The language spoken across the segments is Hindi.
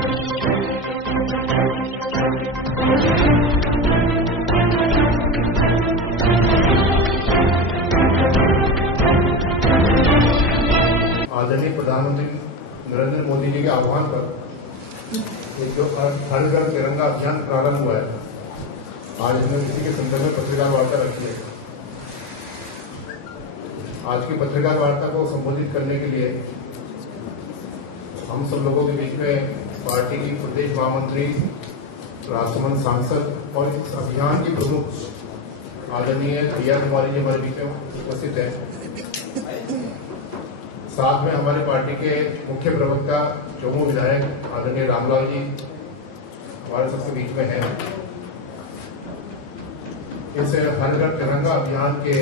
आदरणीय प्रधानमंत्री नरेंद्र मोदी जी के आह्वान पर एक जो हर घर तिरंगा अभियान प्रारंभ हुआ है, आज हमने इसी के संदर्भ में पत्रकार वार्ता रखी है। आज की पत्रकार वार्ता को संबोधित करने के लिए हम सब लोगों के बीच में पार्टी की प्रदेश महामंत्री, राष्ट्रमंत्री, सांसद और इस अभियान की प्रमुख आदरणीय प्रिया कुमारी जी हमारे बीच में उपस्थित है। साथ में हमारी पार्टी के मुख्य प्रवक्ता चौमू विधायक आदरणीय रामलाल जी हमारे सबके बीच में हैं। इस हर घर तिरंगा अभियान के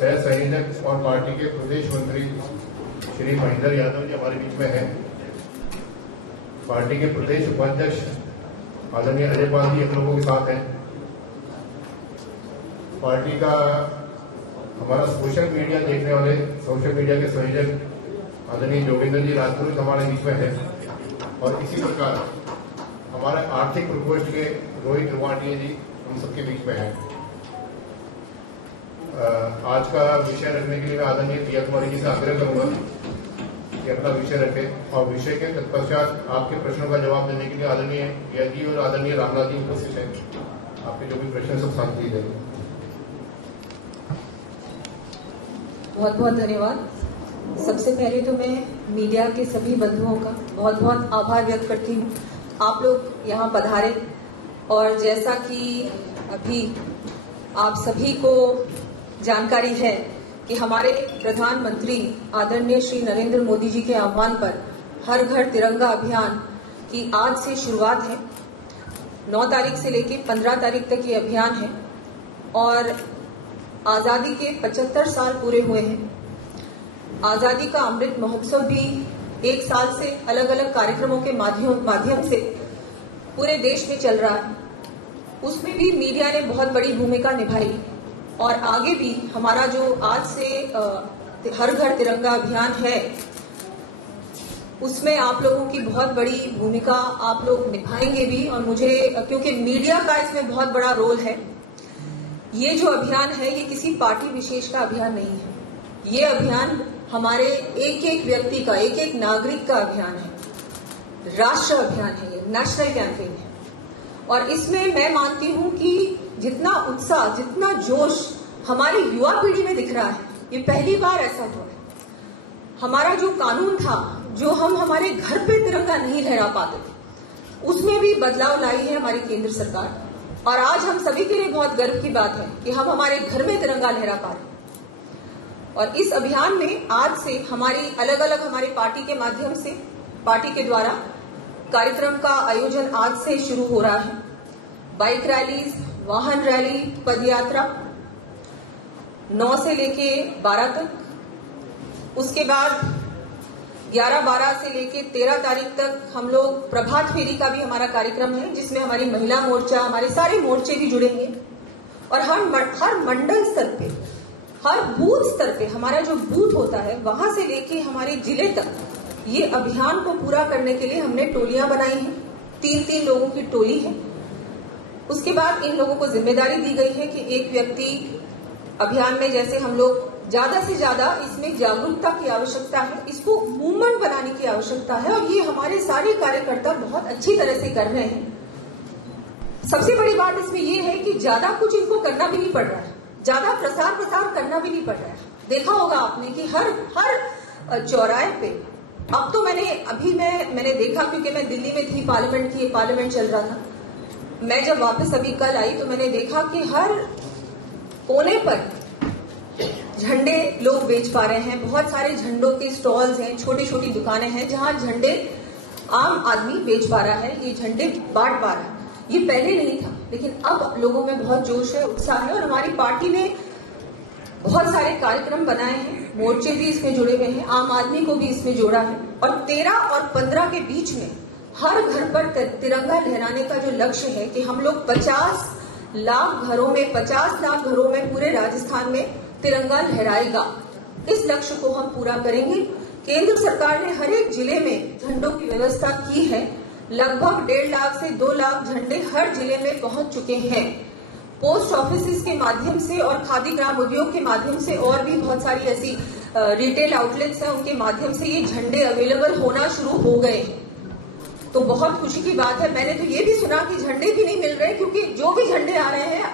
सह संयोजक और पार्टी के प्रदेश मंत्री श्री महेंद्र यादव जी हमारे बीच में हैं। पार्टी के प्रदेश उपाध्यक्ष आदरणीय अजय पाल जी हम लोगों के साथ हैं। पार्टी का हमारा सोशल मीडिया देखने वाले सोशल मीडिया के संयोजक आदरणीय जोगिंदर जी राजपुरोहित हमारे बीच में है और इसी प्रकार हमारे आर्थिक प्रकोष्ठ के रोहित त्रिपाठी जी हम सबके बीच में हैं। आज का विषय रखने के लिए मैं आदरणीय प्रिया कुमारी जी से आग्रह करूंगा कि अपना विषय रखें और विषय के तत्पश्चात आपके प्रश्नों का जवाब देने के लिए आदरणीय प्रिया जी और आदरणीय रामलाल जी उपस्थित हैं। आपके जो भी प्रश्न सब शांत किए जाएंगे। बहुत बहुत धन्यवाद। सबसे पहले तो मैं मीडिया के सभी बंधुओं का बहुत बहुत आभार व्यक्त करती हूँ। आप लोग यहाँ पधारे और जैसा कि अभी आप सभी को जानकारी है कि हमारे प्रधानमंत्री आदरणीय श्री नरेंद्र मोदी जी के आह्वान पर हर घर तिरंगा अभियान की आज से शुरुआत है। 9 तारीख से लेकर 15 तारीख तक ये अभियान है और आजादी के 75 साल पूरे हुए हैं। आजादी का अमृत महोत्सव भी 1 साल से अलग अलग कार्यक्रमों के माध्यम से पूरे देश में चल रहा है। उसमें भी मीडिया ने बहुत बड़ी भूमिका निभाई और आगे भी हमारा जो आज से हर घर तिरंगा अभियान है उसमें आप लोगों की बहुत बड़ी भूमिका आप लोग निभाएंगे भी। और मुझे क्योंकि मीडिया का इसमें बहुत बड़ा रोल है, ये जो अभियान है ये किसी पार्टी विशेष का अभियान नहीं है। ये अभियान हमारे एक एक व्यक्ति का, एक एक नागरिक का अभियान है, राष्ट्र अभियान है, ये नेशनल कैंपेन है। और इसमें मैं मानती हूं कि जितना उत्साह, जितना जोश हमारी युवा पीढ़ी में दिख रहा है, ये पहली बार ऐसा हुआ है। हमारा जो कानून था, जो हम हमारे घर पे तिरंगा नहीं लहरा पाते थे, उसमें भी बदलाव लाई है हमारी केंद्र सरकार। और आज हम सभी के लिए बहुत गर्व की बात है कि हम हमारे घर में तिरंगा लहरा पा रहे हैं। और इस अभियान में आज से हमारी अलग अलग हमारी पार्टी के माध्यम से, पार्टी के द्वारा कार्यक्रम का आयोजन आज से शुरू हो रहा है। बाइक रैली, वाहन रैली, पदयात्रा 9 से लेके 12 तक। उसके बाद 11-12 से लेके 13 तारीख तक हम लोग प्रभात फेरी का भी हमारा कार्यक्रम है, जिसमें हमारी महिला मोर्चा, हमारे सारे मोर्चे भी जुड़ेंगे। और हर मंडल स्तर पे, हर बूथ स्तर पे, हमारा जो बूथ होता है वहां से लेके हमारे जिले तक ये अभियान को पूरा करने के लिए हमने टोलियां बनाई हैं। 3-3 लोगों की टोली है। उसके बाद इन लोगों को जिम्मेदारी दी गई है कि एक व्यक्ति अभियान में, जैसे हम लोग ज्यादा से ज्यादा इसमें जागरूकता की आवश्यकता है, इसको मूवमेंट बनाने की आवश्यकता है और ये हमारे सारे कार्यकर्ता बहुत अच्छी तरह से कर रहे हैं। सबसे बड़ी बात इसमें ये है कि ज्यादा कुछ इनको करना भी नहीं पड़ रहा है, ज्यादा प्रसार करना भी नहीं पड़ रहा है। देखा होगा आपने कि हर चौराहे पे, अब तो मैंने देखा, क्योंकि मैं दिल्ली में थी, पार्लियामेंट चल रहा था। मैं जब वापस अभी कल आई तो मैंने देखा कि हर कोने पर झंडे लोग बेच पा रहे हैं। बहुत सारे झंडों के स्टॉल्स हैं, छोटी छोटी दुकानें हैं जहां झंडे आम आदमी बेच पा रहा है, ये झंडे बांट पा रहा है। ये पहले नहीं था, लेकिन अब लोगों में बहुत जोश है, उत्साह है। और हमारी पार्टी ने बहुत सारे कार्यक्रम बनाए हैं, मोर्चे भी इसमें जुड़े हुए हैं, आम आदमी को भी इसमें जोड़ा है। और 13 और 15 के बीच में हर घर पर तिरंगा लहराने का जो लक्ष्य है कि हम लोग 50 लाख घरों में पूरे राजस्थान में तिरंगा लहराएगा, इस लक्ष्य को हम पूरा करेंगे। केंद्र सरकार ने हर एक जिले में झंडों की व्यवस्था की है, लगभग 1.5 लाख से 2 लाख झंडे हर जिले में पहुंच चुके हैं। पोस्ट ऑफिस के माध्यम से और खादी ग्राम उद्योग के माध्यम से और भी बहुत सारी ऐसी रिटेल आउटलेट्स हैं, उनके माध्यम से ये झंडे अवेलेबल होना शुरू हो गए। तो बहुत खुशी की बात है। मैंने तो ये भी सुना कि झंडे भी नहीं मिल रहे, क्योंकि जो भी झंडे आ रहे हैं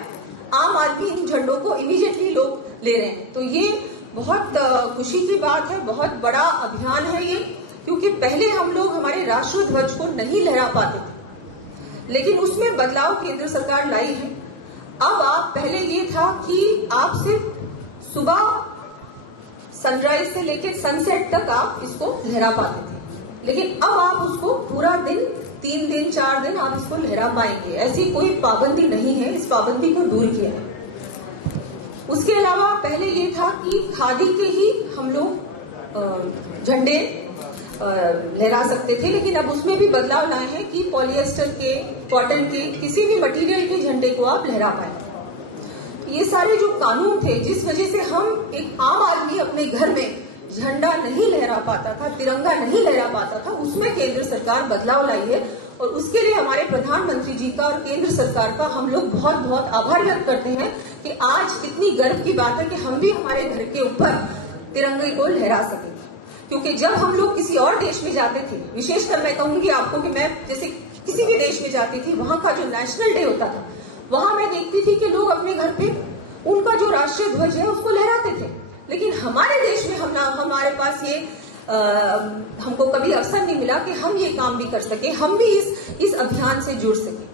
आम आदमी इन झंडों को इमीडिएटली लोग ले रहे हैं। तो ये बहुत खुशी की बात है, बहुत बड़ा अभियान है ये, क्योंकि पहले हम लोग हमारे राष्ट्रीय ध्वज को नहीं लहरा पाते थे, लेकिन उसमें बदलाव केंद्र सरकार लाई है। अब आप पहले ये था कि आप सिर्फ सुबह सनराइज से लेकर सनसेट तक आप इसको लहरा पाते थे, लेकिन अब आप उसको पूरा दिन 3 दिन 4 दिन आप इसको लहरा पाएंगे। ऐसी कोई पाबंदी नहीं है, इस पाबंदी को दूर किया है। उसके अलावा पहले ये था कि खादी के ही हम लोग झंडे लहरा सकते थे, लेकिन अब उसमें भी बदलाव लाए हैं कि पॉलिएस्टर के, कॉटन के, किसी भी मटेरियल के झंडे को आप लहरा पाए। ये सारे जो कानून थे, जिस वजह से हम एक आम आदमी अपने घर में झंडा नहीं लहरा पाता था, तिरंगा नहीं लहरा पाता था, उसमें केंद्र सरकार बदलाव लाई है। और उसके लिए हमारे प्रधानमंत्री जी का और केंद्र सरकार का हम लोग बहुत बहुत आभार व्यक्त करते हैं कि आज इतनी गर्व की बात है कि हम भी हमारे घर के ऊपर तिरंगे को लहरा सकें। क्योंकि जब हम लोग किसी और देश में जाते थे, विशेषकर मैं कहूंगी आपको कि मैं जैसे किसी भी देश में जाती थी, वहां का जो नेशनल डे होता था, वहां मैं देखती थी कि लोग अपने घर पे उनका जो राष्ट्रीय ध्वज है उसको लहराते थे। लेकिन हमारे देश में हमारे पास ये हमको कभी अवसर नहीं मिला कि हम ये काम भी कर सके, हम भी इस अभियान से जुड़ सके।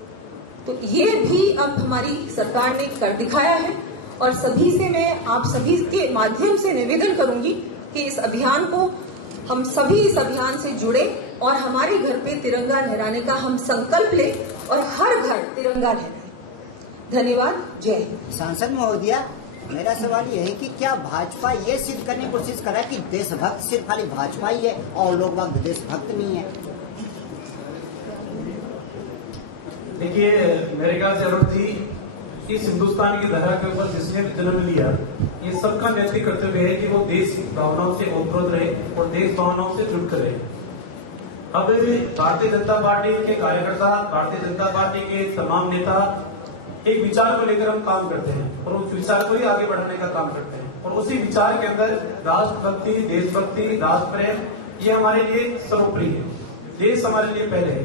तो ये भी अब हमारी सरकार ने कर दिखाया है, और सभी से मैं आप सभी के माध्यम से निवेदन करूंगी कि इस अभियान को हम सभी इस अभियान से जुड़े और हमारे घर पे तिरंगा लहराने का हम संकल्प लें और हर घर तिरंगा लहराए। धन्यवाद। जय हिंद। सांसद महोदया, मेरा सवाल यह है कि क्या भाजपा ये सिद्ध करने की कोशिश कर रहा है कि देशभक्त सिर्फ खाली भाजपा ही है और लोग बाग देशभक्त नहीं है? देखिए, मेरे ख्याल से जरूरत थी इस हिंदुस्तान की धरा के ऊपर जिसने भी जन्म लिया, ये सबका नैतिक कर्तव्य है कि वो देश भावनाओं से ओतप्रोत रहे और देश भावनाओं से जुड़कर रहे। अब भारतीय जनता पार्टी के कार्यकर्ता, भारतीय जनता पार्टी के तमाम नेता एक विचार को लेकर हम काम करते हैं और उस विचार को ही आगे बढ़ाने का काम करते हैं, और उसी विचार के अंदर राष्ट्रभक्ति, देशभक्ति, राष्ट्र प्रेम ये हमारे लिए सर्वोपरि है। देश हमारे लिए पहले है।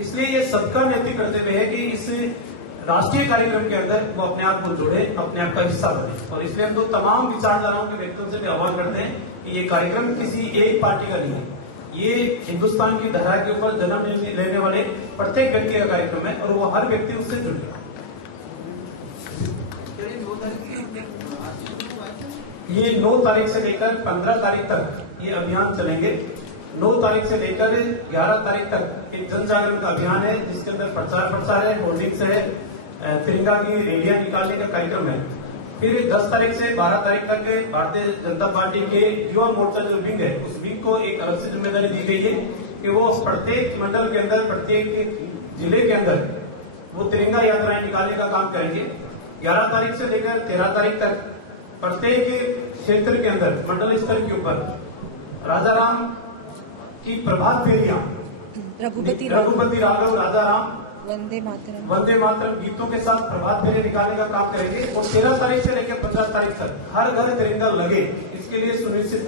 इसलिए ये सबका नैतिक कर्तव्य है कि इस राष्ट्रीय कार्यक्रम के अंदर वो अपने आप को जोड़े, अपने आप का हिस्सा बने। और इसलिए हम तो तमाम विचारधाराओं के व्यक्तियों से भी आह्वान करते हैं कि ये कार्यक्रम किसी एक पार्टी का नहीं है, ये हिंदुस्तान की धरा के ऊपर जन्म लेने वाले प्रत्येक व्यक्ति का कार्यक्रम है, और वो हर व्यक्ति उससे जुड़े। ये 9 तारीख से लेकर 15 तारीख तक ये अभियान चलेंगे। 9 तारीख से लेकर 11 तारीख तक एक जन जागरण का अभियान है, जिसके अंदर प्रचार प्रसार है, होर्डिंग्स है, तिरंगा की रैलियां निकालने का कार्यक्रम है। फिर 10 तारीख से 12 तारीख तक भारतीय जनता पार्टी के युवा मोर्चा जो विंग है, उस विंग को एक अलग से जिम्मेदारी दी गई है कि वो प्रत्येक मंडल के अंदर, प्रत्येक जिले के अंदर वो तिरंगा यात्राएं निकालने का काम करेंगे। 11 तारीख से लेकर 13 तारीख तक प्रत्येक क्षेत्र के अंदर मंडल स्तर के ऊपर राजाराम की प्रभात फेरियां, रघुपति राघव राजाराम, वंदे मातरम गीतों के साथ प्रभात फेरी निकालने का काम करेंगे। और 13 तारीख से लेकर 15 तारीख तक हर घर तिरंगा लगे, इसके लिए सुनिश्चित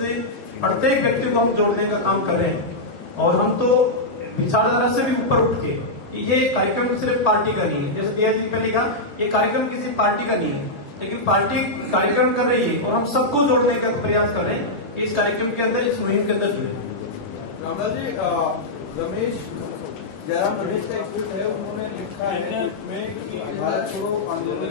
प्रत्येक व्यक्ति को हम जोड़ने का काम कर रहे हैं। और हम तो विचारधारा से भी ऊपर उठ के, ये कार्यक्रम सिर्फ पार्टी का नहीं है, जैसे दिया जी ने कहा, ये कार्यक्रम किसी पार्टी का नहीं है, लेकिन पार्टी कार्यक्रम कर रही है और हम सबको जोड़ने का प्रयास कर रहे हैं कि इस कार्यक्रम के अंदर, इस मुहिम के अंदर जुड़े। रामदास जी, रमेश जयराम रमेश का एक ट्वीट है, उन्होंने लिखा है में कि भारत छोड़ो आंदोलन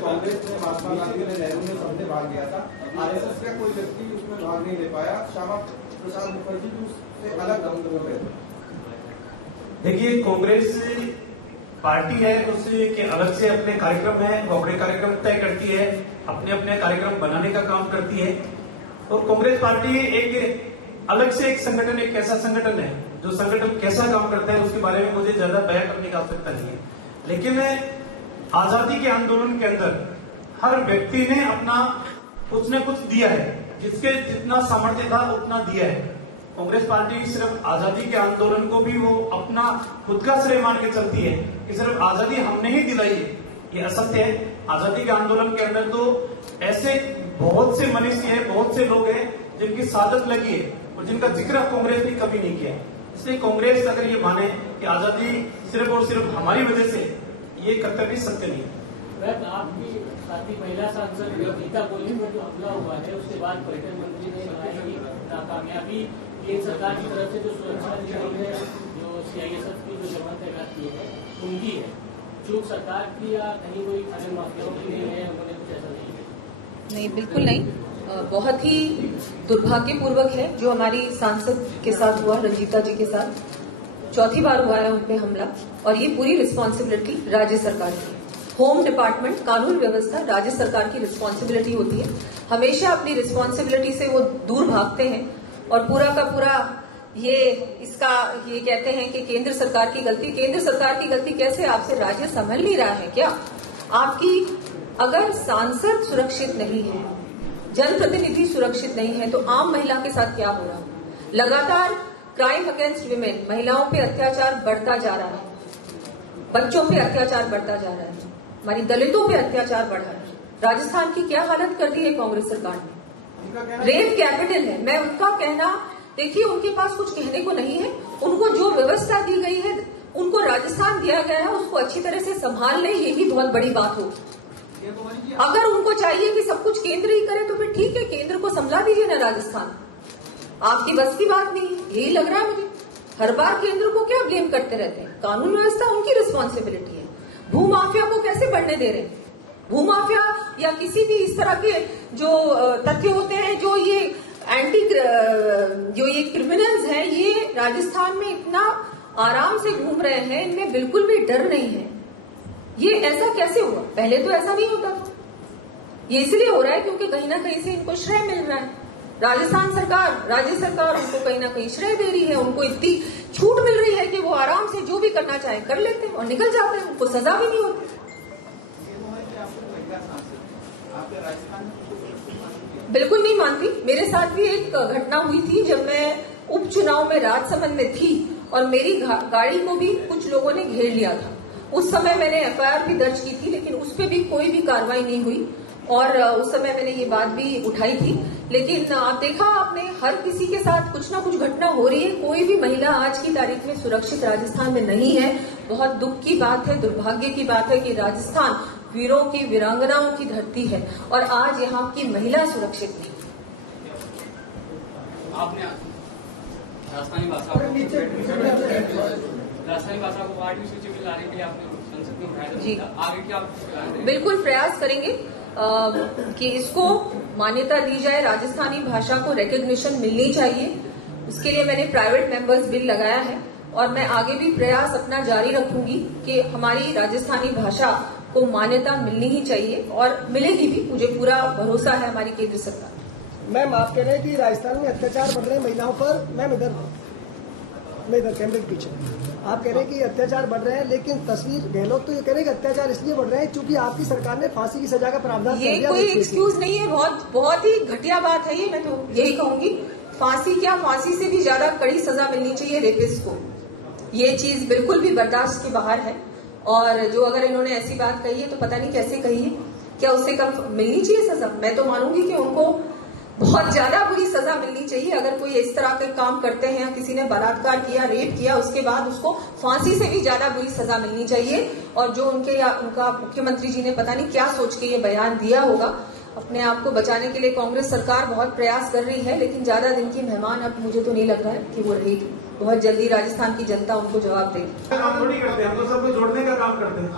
कांग्रेस ने, महात्मा गांधी ने, नेहरू ने, सबने भाग लिया था, आरएसएस का कोई व्यक्ति उसमें भाग नहीं ले पाया, श्यामा प्रसाद मुखर्जी भी उससे अलग दम हो गए। देखिए, कांग्रेस पार्टी है, उसके अलग से अपने कार्यक्रम है, वो अपने कार्यक्रम तय करती है, अपने अपने कार्यक्रम बनाने का काम करती है। और कांग्रेस पार्टी एक अलग से एक संगठन, एक ऐसा संगठन है जो संगठन कैसा काम करता है उसके बारे में मुझे ज्यादा बयां करने की आवश्यकता नहीं है। लेकिन आजादी के आंदोलन के अंदर हर व्यक्ति ने अपना कुछ न कुछ दिया है, जिसके जितना सामर्थ्य था उतना दिया है। कांग्रेस पार्टी सिर्फ आजादी के आंदोलन को भी वो अपना खुद का श्रेय मान के चलती है कि सिर्फ आजादी हमने ही दिलाई है, ये असत्य है। आजादी के आंदोलन के अंदर तो ऐसे बहुत से मनुष्य हैं, बहुत से लोग हैं जिनकी शहादत लगी है और जिनका जिक्र कांग्रेस ने कभी नहीं किया। इसलिए कांग्रेस अगर ये माने कि आजादी सिर्फ और सिर्फ हमारी वजह से, ये कतई सत्य नहीं है। आपकी साथी महिला सांसद गीता कोहली पर जो हमला हुआ है, उसके बाद पर्यटन मंत्री ने कहा कि नाकामयाबी केंद्र सरकार की तरफ से जो सुरक्षा दी गई है, जो CISF की जो जवान तैनात किए हैं उनकी है, चूक सरकार की या कहीं कोई अन्य माफियाओं की नहीं है, उन्होंने कुछ ऐसा नहीं, बिल्कुल नहीं। बहुत ही दुर्भाग्यपूर्वक है जो हमारी सांसद के साथ हुआ, रंजीता जी के साथ। चौथी बार हुआ है उन पे हमला और ये पूरी रिस्पॉन्सिबिलिटी राज्य सरकार की। होम डिपार्टमेंट, कानून व्यवस्था राज्य सरकार की रिस्पॉन्सिबिलिटी होती है। हमेशा अपनी रिस्पॉन्सिबिलिटी से वो दूर भागते हैं और पूरा का पूरा ये कहते हैं कि केंद्र सरकार की गलती। केंद्र सरकार की गलती कैसे? आपसे राज्य संभल नहीं रहा है क्या? आपकी अगर सांसद सुरक्षित नहीं है, जनप्रतिनिधि सुरक्षित नहीं है, तो आम महिला के साथ क्या हो रहा है? लगातार क्राइम अगेंस्ट विमेन, महिलाओं पे अत्याचार बढ़ता जा रहा है, बच्चों पे अत्याचार बढ़ता जा रहा है, हमारी दलितों पे अत्याचार बढ़ रहा है। राजस्थान की क्या हालत कर दी है कांग्रेस सरकार ने? रेप कैपिटल है। मैं उनका कहना, देखिए उनके पास कुछ कहने को नहीं है। उनको जो व्यवस्था दी गई है, उनको राजस्थान दिया गया है, उसको अच्छी तरह से संभाल ले, यही बहुत बड़ी बात हो। अगर उनको चाहिए कि सब कुछ केंद्र ही करे तो फिर ठीक है, केंद्र को संभला दीजिए ना राजस्थान। आपकी बस की बात नहीं है, यही लग रहा है मुझे। हर बार केंद्र को क्या ब्लेम करते रहते हैं? कानून व्यवस्था उनकी रिस्पॉन्सिबिलिटी है। भूमाफिया को कैसे बढ़ने दे रहे हैं? भूमाफिया या किसी भी इस तरह के जो तथ्य होते हैं, जो ये क्रिमिनल्स हैं, ये राजस्थान में इतना आराम से घूम रहे हैं, इनमें बिल्कुल भी डर नहीं है। ये ऐसा कैसे हुआ? पहले तो ऐसा नहीं होता था। ये इसलिए हो रहा है क्योंकि कहीं ना कहीं से इनको श्रेय मिल रहा है। राजस्थान सरकार, राज्य सरकार उनको कहीं ना कहीं श्रेय दे रही है, उनको इतनी छूट मिल रही है कि वो आराम से जो भी करना चाहे कर लेते हैं और निकल जाते हैं, उनको सजा भी नहीं होती। बिल्कुल नहीं मानती। मेरे साथ भी एक घटना हुई थी जब मैं उपचुनाव में राजसमंद में थी और मेरी गाड़ी को भी कुछ लोगों ने घेर लिया था। उस समय मैंने FIR भी दर्ज की थी, लेकिन उस पर भी कोई भी कार्रवाई नहीं हुई और उस समय मैंने ये बात भी उठाई थी। लेकिन आप देखा आपने, हर किसी के साथ कुछ ना कुछ घटना हो रही है। कोई भी महिला आज की तारीख में सुरक्षित राजस्थान में नहीं है। बहुत दुख की बात है, दुर्भाग्य की बात है कि राजस्थान वीरों की, वीरांगनाओं की धरती है और आज यहाँ की महिला सुरक्षित नहीं। आपने राजस्थानी भाषा को 8वीं सूची में लाने के लिए आपने संसद में उठाया जी, आगे क्या बिल्कुल प्रयास करेंगे कि इसको मान्यता दी जाए, राजस्थानी भाषा को रिकॉग्निशन मिलनी चाहिए। उसके लिए मैंने प्राइवेट मेंबर्स बिल लगाया है और मैं आगे भी प्रयास अपना जारी रखूंगी कि हमारी राजस्थानी भाषा को मान्यता मिलनी ही चाहिए और मिलेगी भी। मुझे पूरा भरोसा है हमारी केंद्र सरकार। मैम, आप कह रहे हैं कि राजस्थान में अत्याचार बढ़ रहे हैं महिलाओं पर। मैम इधर कैमरे के पीछे आप कह रहे हैं कि अत्याचार बढ़ रहे हैं, लेकिन तस्वीर गहलोत तो ये कह रहे हैं कि अत्याचार इसलिए बढ़ रहे हैं क्योंकि आपकी सरकार ने फांसी की सजा का प्रावधान कर दिया। ये कोई एक्सक्यूज नहीं है, बहुत ही घटिया बात है ये। मैं तो यही कहूंगी, फांसी क्या, फांसी से भी ज्यादा कड़ी सजा मिलनी चाहिए रेपिस्ट को। ये चीज बिल्कुल भी बर्दाश्त के बाहर है और जो अगर इन्होंने ऐसी बात कही है तो पता नहीं कैसे कही है। क्या उससे कम मिलनी चाहिए सजा? मैं तो मानूंगी कि उनको बहुत ज्यादा बुरी सजा मिलनी चाहिए। अगर कोई इस तरह के काम करते हैं, किसी ने बलात्कार किया, रेप किया, उसके बाद उसको फांसी से भी ज्यादा बुरी सजा मिलनी चाहिए। और जो उनका मुख्यमंत्री जी ने पता नहीं क्या सोच के ये बयान दिया होगा, अपने आप को बचाने के लिए कांग्रेस सरकार बहुत प्रयास कर रही है, लेकिन ज्यादा दिन की मेहमान अब मुझे तो नहीं लग रहा है कि वो रहेगी। बहुत जल्दी राजस्थान की जनता उनको जवाब देगी। हम थोड़ी करते हैं, हम तो सबको जोड़ने का काम करते हैं।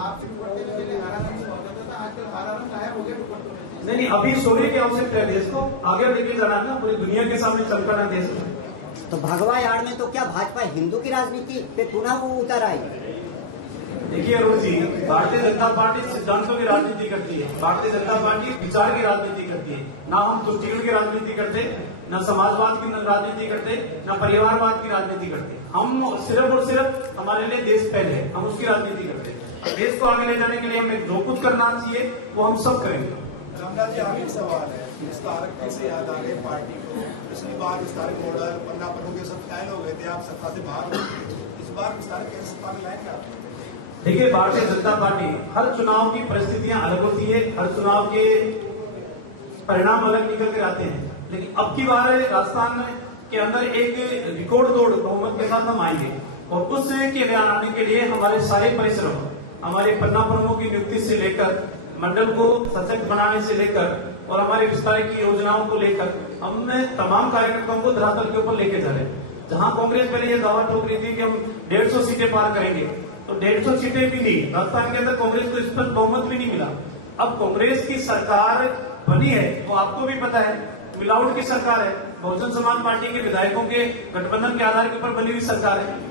नहीं, अभी सोने की आवश्यकता है देश को, आगे लेके जाना ना, पूरी दुनिया के सामने चमकाना देश में। तो भगवा यार्ड में तो क्या भाजपा हिंदू की राजनीति पे पुनः वो उतर आई? देखिए अरुण जी, भारतीय जनता पार्टी सिद्धांतों की राजनीति करती है, भारतीय जनता पार्टी विचार की राजनीति करती है। ना हम तुष्टिकरण की राजनीति करते, न समाजवाद की राजनीति करते, न परिवारवाद की राजनीति करते। हम सिर्फ और सिर्फ हमारे लिए देश पहले, हम उसकी राजनीति करते। देश को आगे ले जाने के लिए हमें जो कुछ करना चाहिए वो हम सब करेंगे। रमला जी, आगे सवाल है। विस्तारक कैसे याद आ गए पार्टी को? पिछली बार विस्तारक मॉडल 15 प्रमुख सब फैल हो गए थे, आप सत्ता से बाहर हो गए। इस बार विस्तारक कैसे सत्ता में लाएंगे आप? देखिए, भारतीय जनता पार्टी हर चुनाव की परिस्थितियां अलग होती है, हर चुनाव के परिणाम अलग निकल कर आते हैं, लेकिन अब की बार राजस्थान के अंदर एक रिकॉर्ड तोड़ बहुमत के साथ हम आएंगे और उस के बयान आने के लिए हमारे सारे परिश्रम, हमारे पन्ना प्रमुखों की नियुक्ति से लेकर मंडल को सशक्त बनाने से लेकर और हमारे विस्तार की योजनाओं को लेकर हमने तमाम कार्यकर्ताओं को धरातल के ऊपर लेके जा रहे हैं। जहां कांग्रेस पहले ये दावा ठोक रही थी कि हम 150 सीटें पार करेंगे, तो 150 सीटें भी नहीं, राजस्थान के अंदर कांग्रेस को इस पर बहुमत भी नहीं मिला। अब कांग्रेस की सरकार बनी है, वो आपको भी पता है, मिलावट की सरकार है, बहुजन समाज पार्टी के विधायकों के गठबंधन के आधार के ऊपर बनी हुई सरकार है।